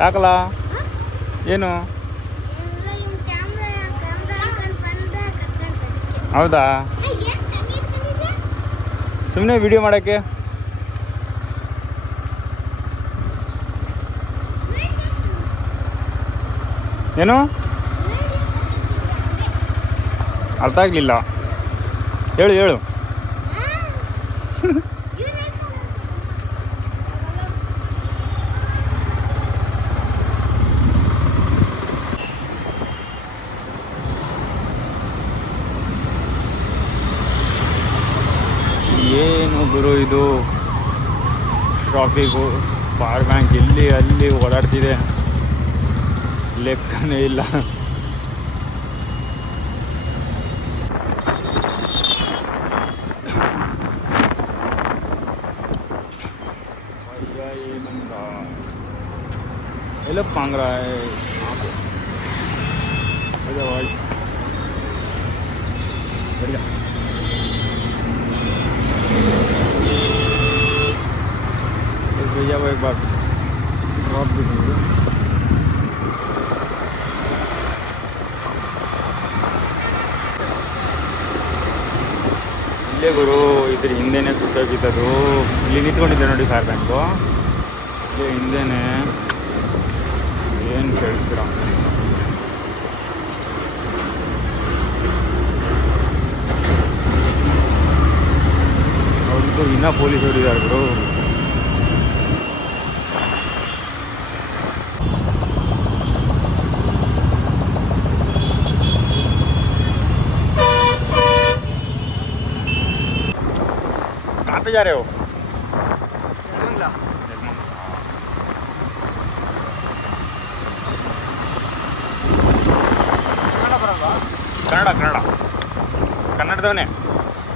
ಯಾಕಲ್ಲ ಏನು ಹೌದಾ ಸುಮ್ಮನೆ ವಿಡಿಯೋ ಮಾಡೋಕ್ಕೆ ಏನು ಅರ್ಥ ಆಗಲಿಲ್ಲ ಹೇಳು ಹೇಳು ಏನು ಗುರು ಇದು ಟ್ರಾಫಿಕ್ಕು ಪವರ್ ಬ್ಯಾಂಕ್ ಇಲ್ಲಿ ಅಲ್ಲಿ ಓಡಾಡ್ತಿದೆ ಲೆಕ್ಕನೇ ಇಲ್ಲ ಎಲ್ಲ पांग रहा है बढ़िया भैया वो एक बार ड्रॉप भी देंगे ಇಲ್ಲೇ ಗುರು ಇದ್ರ ಹಿಂದೆನೇ ಸುಟ್ಟೋಗಿದ್ದದು ಇಲ್ಲಿ ನಿಂತ್ಕೊಂಡಿದ್ದೆ ನೋಡಿ ಫೈರ್ ಬ್ಯಾಂಕು ಇಲ್ಲಿ ಹಿಂದೆನೇ ಏನು ಕೇಳ್ತೀರ ಅವ್ರಿಗೂ ಇನ್ನೂ ಪೊಲೀಸ್ ಹೊಡಿದಾರೆ ಗುರು कहाँ पे जा रहे हो? ಕನ್ನಡ ಕನ್ನಡ ಕನ್ನಡದವನೇ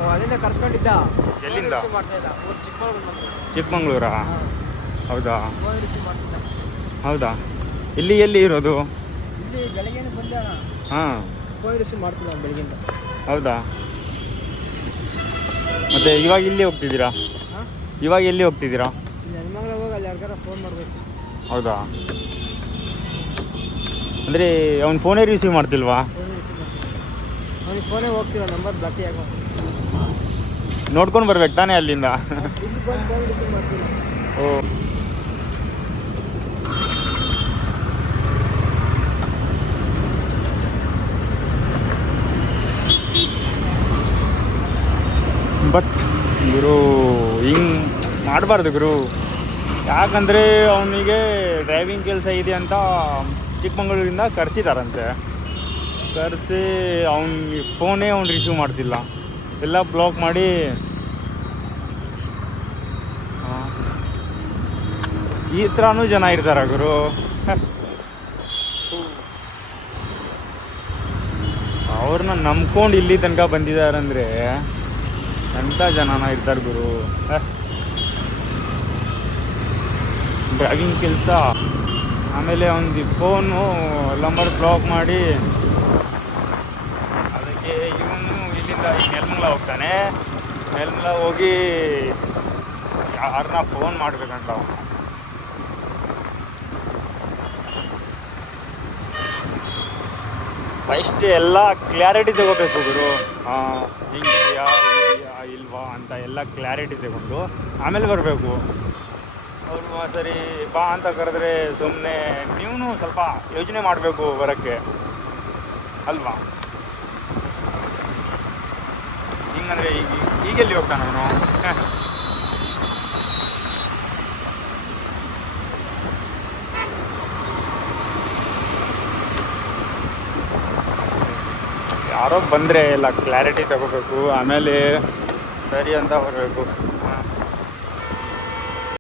ಅಲ್ಲಿಂದ ಕರ್ಸ್ಕೊಂಡಿದ್ದ ಎಲ್ಲಿಂದ ಚಿಕ್ಕಮಗಳೂರು ಚಿಕ್ಕಮಂಗ್ಳೂರಾ ಹೌದಾ ಮಾಡ್ತಿದ್ದ ಹೌದಾ ಇಲ್ಲಿ ಎಲ್ಲಿ ಇರೋದು ಇಲ್ಲಿ ಬೆಳಗ್ಗೆ ಬಂದ ಹಾಂ ಫೋನ್ ರಿಸೀವ್ ಮಾಡ್ತಿದ್ದ ಬೆಳಗ್ಗೆಯಿಂದ ಹೌದಾ ಮತ್ತೆ ಇವಾಗ ಇಲ್ಲಿ ಹೋಗ್ತಿದ್ದೀರಾ ಇವಾಗ ಎಲ್ಲಿ ಹೋಗ್ತಿದ್ದೀರಾ ನೆಲಮಂಗಲ ಹೋಗಿ ಅಲ್ಲಿ ಯಾರಿಗಾರ ಫೋನ್ ಮಾಡಬೇಕು ಹೌದಾ ಅಂದರೆ ಅವ್ನು ಫೋನೇ ರಿಸೀವ್ ಮಾಡ್ತಿಲ್ವಾ ಫೋನ್ ರಿಸೀವ್ ಮಾಡ್ತೀನಿ ಅವ್ನಿಗೆ ಫೋನೇ ಹೋಗ್ತಿಲ್ಲ ನಂಬರ್ ಬ್ಲಾಕ್ ಆಗೋ ನೋಡ್ಕೊಂಡು ಬರ್ಬೇಕು ತಾನೇ ಅಲ್ಲಿಂದ ಇಲ್ಲಿ ಬಂದು ಫೋನ್ ರಿಸೀವ್ ಮಾಡ್ತೀನಿ ಓ ಬಟ್ ಗುರು ಹಿಂಗೆ ಮಾಡಬಾರ್ದು ಗುರು ಯಾಕಂದರೆ ಅವನಿಗೆ ಡ್ರೈವಿಂಗ್ ಕೆಲಸ ಇದೆ ಅಂತ ಚಿಕ್ಕಮಂಗ್ಳೂರಿಂದ ಕರೆಸಿದಾರಂತೆ ಕರೆಸಿ ಅವ್ನಿಗೆ ಫೋನೇ ಅವ್ನು ರಿಸೀವ್ ಮಾಡ್ತಿಲ್ಲ ಎಲ್ಲ ಬ್ಲಾಕ್ ಮಾಡಿ ಈ ಥರನೂ ಜನ ಇರ್ತಾರ ಗುರು ಅವ್ರನ್ನ ನಂಬ್ಕೊಂಡು ಇಲ್ಲಿ ತನಕ ಬಂದಿದ್ದಾರಂದರೆ ಎಂಥ ಜನನ ಇರ್ತಾರೆ ಗುರು ಡ್ರೈವಿಂಗ್ ಕೆಲಸ ಆಮೇಲೆ ಒಂದು ಫೋನು ನಂಬರ್ ಬ್ಲಾಕ್ ಮಾಡಿ ಅದಕ್ಕೆ ಇವನು ಇಲ್ಲಿಂದ ಈಗ ನೆಲಮಂಗಲ ಹೋಗ್ತಾನೆ ನೆಲಮಂಗಲ ಹೋಗಿ ಯಾರನ್ನ ಫೋನ್ ಮಾಡ್ಬೇಕಂತ ಅವನು ಫಸ್ಟ್ ಎಲ್ಲ ಕ್ಲಾರಿಟಿ ತಗೋಬೇಕು ಗುರು ಹಿಂಗಿದೆಯಾ ಇಲ್ವಾ ಅಂತ ಎಲ್ಲ ಕ್ಲಾರಿಟಿ ತಗೊಂಡು ಆಮೇಲೆ ಬರಬೇಕು ಅವರು ಸರಿ ಬಾ ಅಂತ ಕರೆದ್ರೆ ಸುಮ್ಮನೆ ನೀವು ಸ್ವಲ್ಪ ಯೋಚನೆ ಮಾಡಬೇಕು ಬರೋಕ್ಕೆ ಅಲ್ವಾ ಹಿಂಗಂದರೆ ಈಗೆಲ್ಲಿ ಹೋಗ್ತಾನೆ ಅವನು ಯಾರೋ ಬಂದರೆ ಎಲ್ಲ ಕ್ಲಾರಿಟಿ ತಗೋಬೇಕು ಆಮೇಲೆ ಸರಿ ಅಂತ ಬರಬೇಕು